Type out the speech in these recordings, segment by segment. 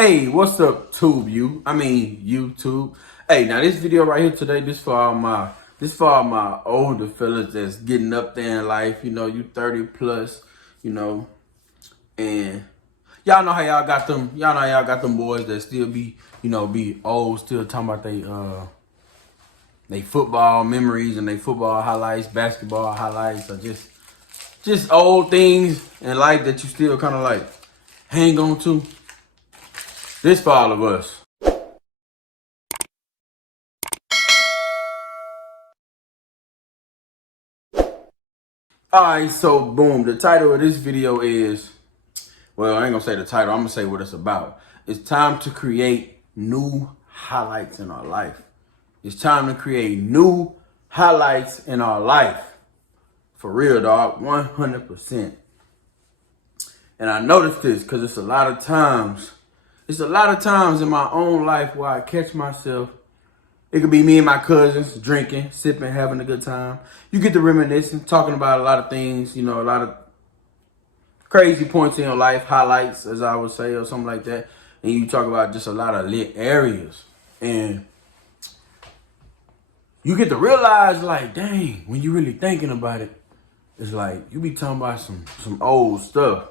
Hey, what's up, YouTube? Hey, now this video right here today, this for all my older fellas that's getting up there in life. You know, you 30 plus, you know, and y'all know how y'all got them. Y'all know how y'all got them boys that still be old, still talking about they football memories and they football highlights, basketball highlights, or just old things in life that you still kind of like hang on to. This for all of us. Alright, so boom, the title of this video is, well, I ain't gonna say the title, I'm gonna say what it's about. It's time to create new highlights in our life. It's time to create new highlights in our life. For real, dog, 100%. And I noticed this because it's a lot of times in my own life where I catch myself. It could be me and my cousins drinking, sipping, having a good time. You get to reminiscing, talking about a lot of things, you know, a lot of crazy points in your life, highlights, as I would say, or something like that. And you talk about just a lot of lit areas. And you get to realize, like, dang, when you really thinking about it, it's like you be talking about some old stuff.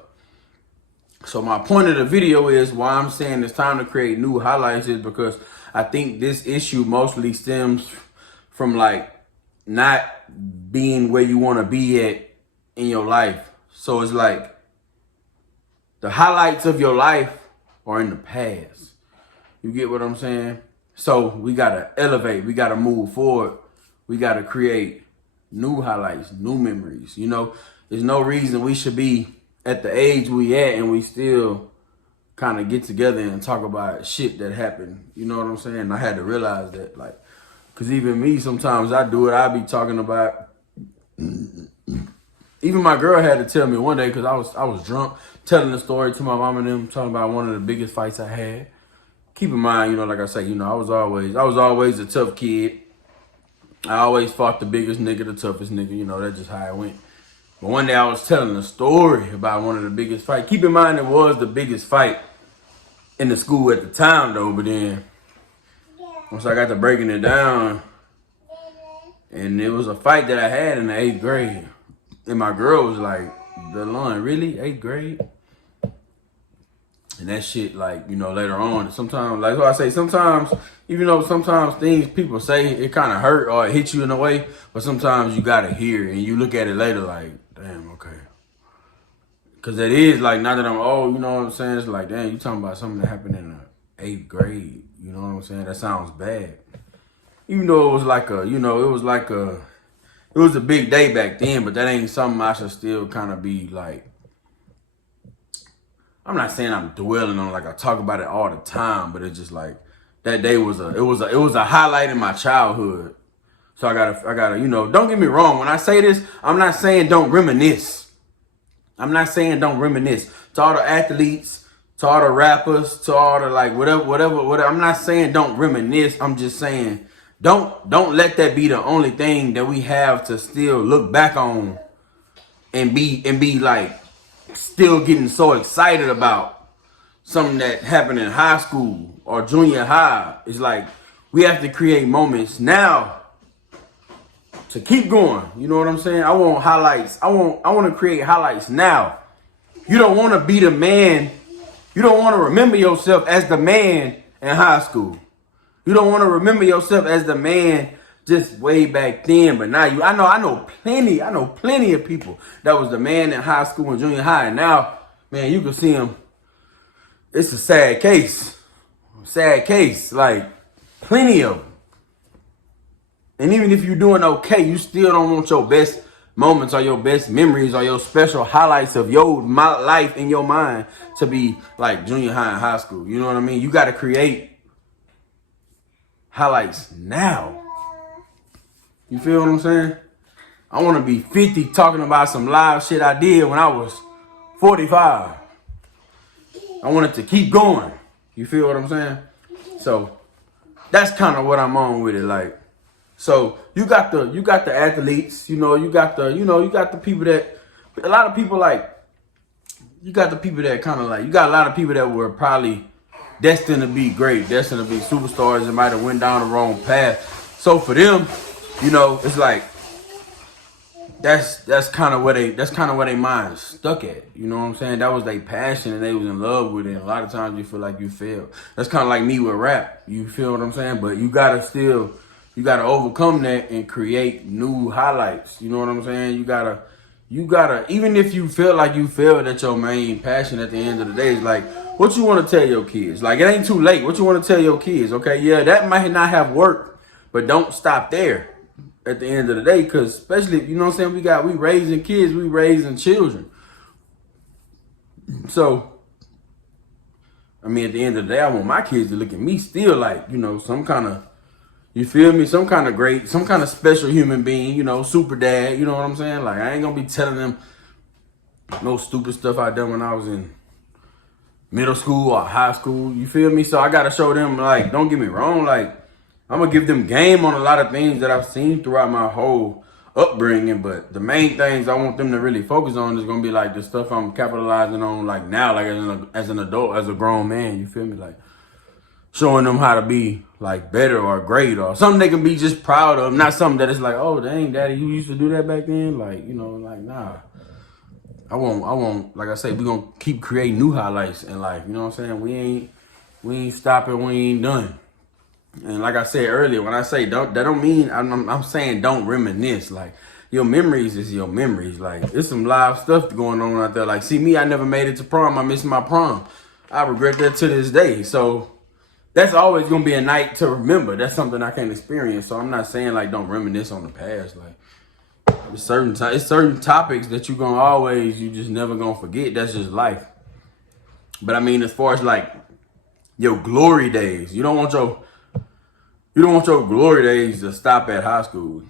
So my point of the video is why I'm saying it's time to create new highlights is because I think this issue mostly stems from like not being where you want to be at in your life. So it's like the highlights of your life are in the past. You get what I'm saying? So we got to elevate. We got to move forward. We got to create new highlights, new memories. You know, there's no reason we should be at the age we at and we still kind of get together and talk about shit that happened. You know what I'm saying? I had to realize that, like, because even me, sometimes I do it. I be talking about, even my girl had to tell me one day because I was drunk, telling the story to my mom and them, talking about one of the biggest fights I had. Keep in mind, you know, like I say, you know, I was always a tough kid. I always fought the biggest nigga, the toughest nigga. You know, that's just how it went. But one day I was telling a story about one of the biggest fights. Keep in mind it was the biggest fight in the school at the time though, but then once I got to breaking it down, and it was a fight that I had in the 8th grade. And my girl was like, DeLon, really? 8th grade? And that shit, like, you know, later on, sometimes, like what I say, sometimes, even though sometimes things people say, it kind of hurt or it hits you in a way, but sometimes you got to hear it and you look at it later like, damn, okay. Because that is, like, now that I'm old, you know what I'm saying? It's like, damn, you talking about something that happened in the 8th grade. You know what I'm saying? That sounds bad. Even though it was like a, you know, it was a big day back then, but that ain't something I should still kind of be like, I'm not saying I'm dwelling on, like I talk about it all the time, but it's just like that day was it was a highlight in my childhood. So I gotta, you know, don't get me wrong. When I say this, I'm not saying don't reminisce. I'm not saying don't reminisce. To all the athletes, to all the rappers, to all the like whatever. I'm not saying don't reminisce. I'm just saying don't let that be the only thing that we have to still look back on and be like still getting so excited about something that happened in high school or junior high. It's like we have to create moments now to keep going. You know what I'm saying? I want highlights. I want to create highlights now. You don't want to be the man. You don't want to remember yourself as the man in high school. You don't want to remember yourself as the man just way back then, but now I know plenty of people that was the man in high school and junior high, and now, man, you can see them. It's a sad case, like plenty of them. And even if you're doing okay, you still don't want your best moments or your best memories or your special highlights of my life in your mind to be like junior high and high school. You know what I mean? You got to create highlights now. You feel what I'm saying? I want to be 50 talking about some live shit I did when I was 45. I want it to keep going. You feel what I'm saying? So that's kind of what I'm on with it. Like, so you got the athletes, you got the people that, a lot of people like, you got the people that kind of like, you got a lot of people that were probably destined to be great, destined to be superstars that might have went down the wrong path. So for them, you know, it's like that's kind of where they mind stuck at. You know what I'm saying? That was their passion and they was in love with it. And a lot of times you feel like you failed. That's kind of like me with rap. You feel what I'm saying? But you gotta overcome that and create new highlights. You know what I'm saying? You gotta, even if you feel like you failed at your main passion at the end of the day, it's like, what you want to tell your kids? Like, it ain't too late. What you want to tell your kids? Okay, yeah, that might not have worked, but don't stop there at the end of the day, because especially, you know what I'm saying, we raising kids, we raising children. So, I mean, at the end of the day, I want my kids to look at me still like, you know, some kind of, you feel me, some kind of great, some kind of special human being, you know, super dad, you know what I'm saying? Like, I ain't gonna be telling them no stupid stuff I done when I was in middle school or high school, you feel me? So I gotta show them, like, don't get me wrong, like, I'm gonna give them game on a lot of things that I've seen throughout my whole upbringing, but the main things I want them to really focus on is gonna be like the stuff I'm capitalizing on, like now, like as an adult, as a grown man, you feel me? Like showing them how to be like better or great or something they can be just proud of, not something that is like, oh dang, daddy, you used to do that back then, like, you know, like nah. I won't, like I say, we gonna keep creating new highlights in life, you know what I'm saying? We ain't stopping, we ain't done. And like I said earlier, when I say don't, that don't mean I'm saying don't reminisce. Like, your memories is your memories. Like, there's some live stuff going on out there. Like, see me, I never made it to prom. I missed my prom. I regret that to this day. So that's always gonna be a night to remember. That's something I can't experience. So I'm not saying like don't reminisce on the past. Like, it's certain topics that you just never gonna forget. That's just life. But I mean, as far as like your glory days, you don't want your glory days to stop at high school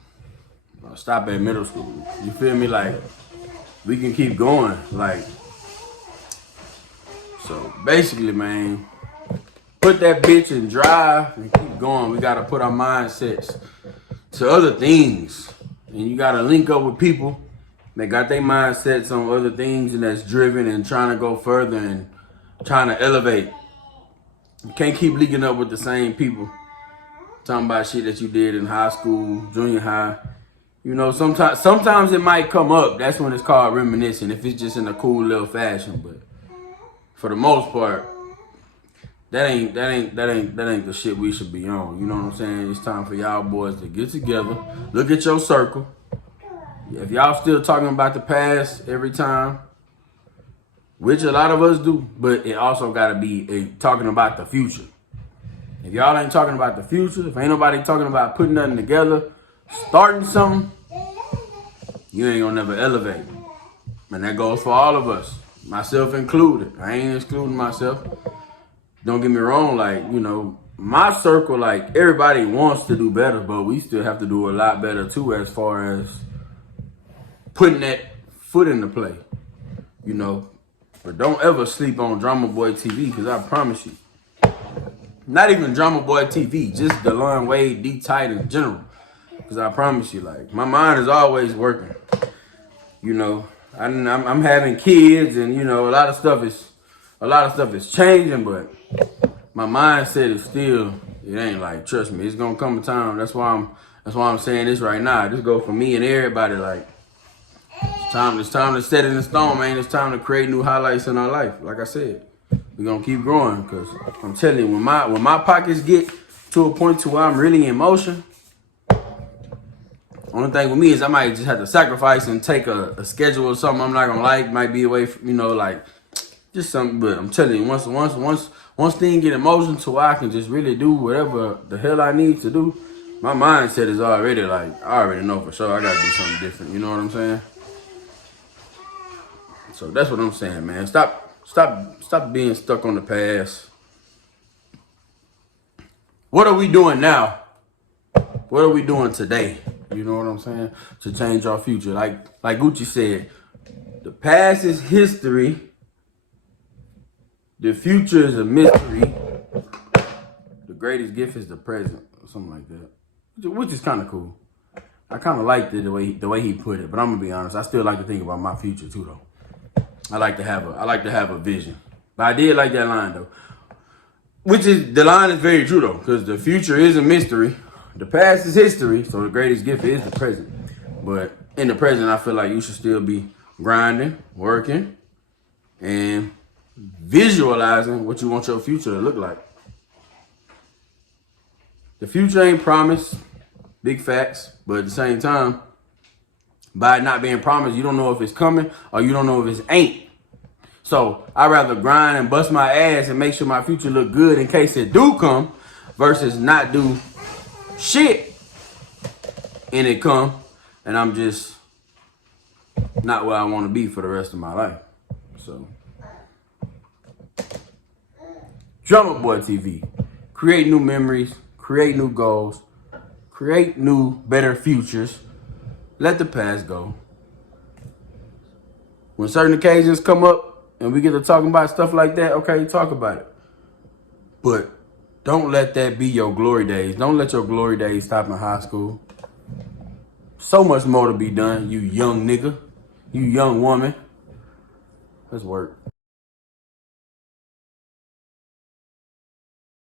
or stop at middle school. You feel me? Like, we can keep going. Like, so basically, man, put that bitch in drive and keep going. We gotta put our mindsets to other things. And you gotta link up with people that got their mindsets on other things and that's driven and trying to go further and trying to elevate. You can't keep linking up with the same people talking about shit that you did in high school, junior high. You know, sometimes it might come up. That's when it's called reminiscing, if it's just in a cool little fashion. But for the most part, that ain't the shit we should be on. You know what I'm saying? It's time for y'all boys to get together, look at your circle. If y'all still talking about the past every time, which a lot of us do, but it also gotta be talking about the future. If y'all ain't talking about the future, if ain't nobody talking about putting nothing together, starting something, you ain't gonna never elevate. And that goes for all of us, myself included. I ain't excluding myself. Don't get me wrong, like, you know, my circle, like, everybody wants to do better, but we still have to do a lot better too as far as putting that foot into play, you know. But don't ever sleep on Drama Boy TV, because I promise you, not even Drama Boy TV, just DeLon Wade, D-Tight in general. Because I promise you, like, my mind is always working. You know, I'm having kids, and you know, a lot of stuff is changing, but my mindset is still, it ain't like, trust me, it's gonna come a time. That's why I'm saying this right now. This go for me and everybody. Like, it's time to set it in stone, man. It's time to create new highlights in our life. Like I said, we're gonna keep growing, because I'm telling you, when my pockets get to a point to where I'm really in motion, only thing with me is I might just have to sacrifice and take a schedule or something I'm not gonna like, might be away from, you know, like, just something. But I'm telling you, once things get in motion to where I can just really do whatever the hell I need to do, my mindset is already like, I already know for sure I gotta do something different. You know what I'm saying? So that's what I'm saying, man. Stop being stuck on the past. What are we doing now? What are we doing today? You know what I'm saying? To change our future. Like Gucci said, the past is history. The future is a mystery. The greatest gift is the present, or something like that. Which is kind of cool. I kind of liked it the way he put it, but I'm gonna be honest, I still like to think about my future too, though. I like to have a vision. But I did like that line though. Which is, the line is very true though, because the future is a mystery. The past is history, so the greatest gift is the present. But in the present, I feel like you should still be grinding, working, and visualizing what you want your future to look like. The future ain't promised, big facts, but at the same time, by it not being promised, you don't know if it's coming or you don't know if it ain't. So I'd rather grind and bust my ass and make sure my future look good in case it do come versus not do shit and it come and I'm just not where I want to be for the rest of my life. So Drummer Boy TV. Create new memories, create new goals, create new, better futures. Let the past go. When certain occasions come up and we get to talking about stuff like that, okay, talk about it. But don't let that be your glory days. Don't let your glory days stop in high school. So much more to be done, you young nigga, you young woman. Let's work.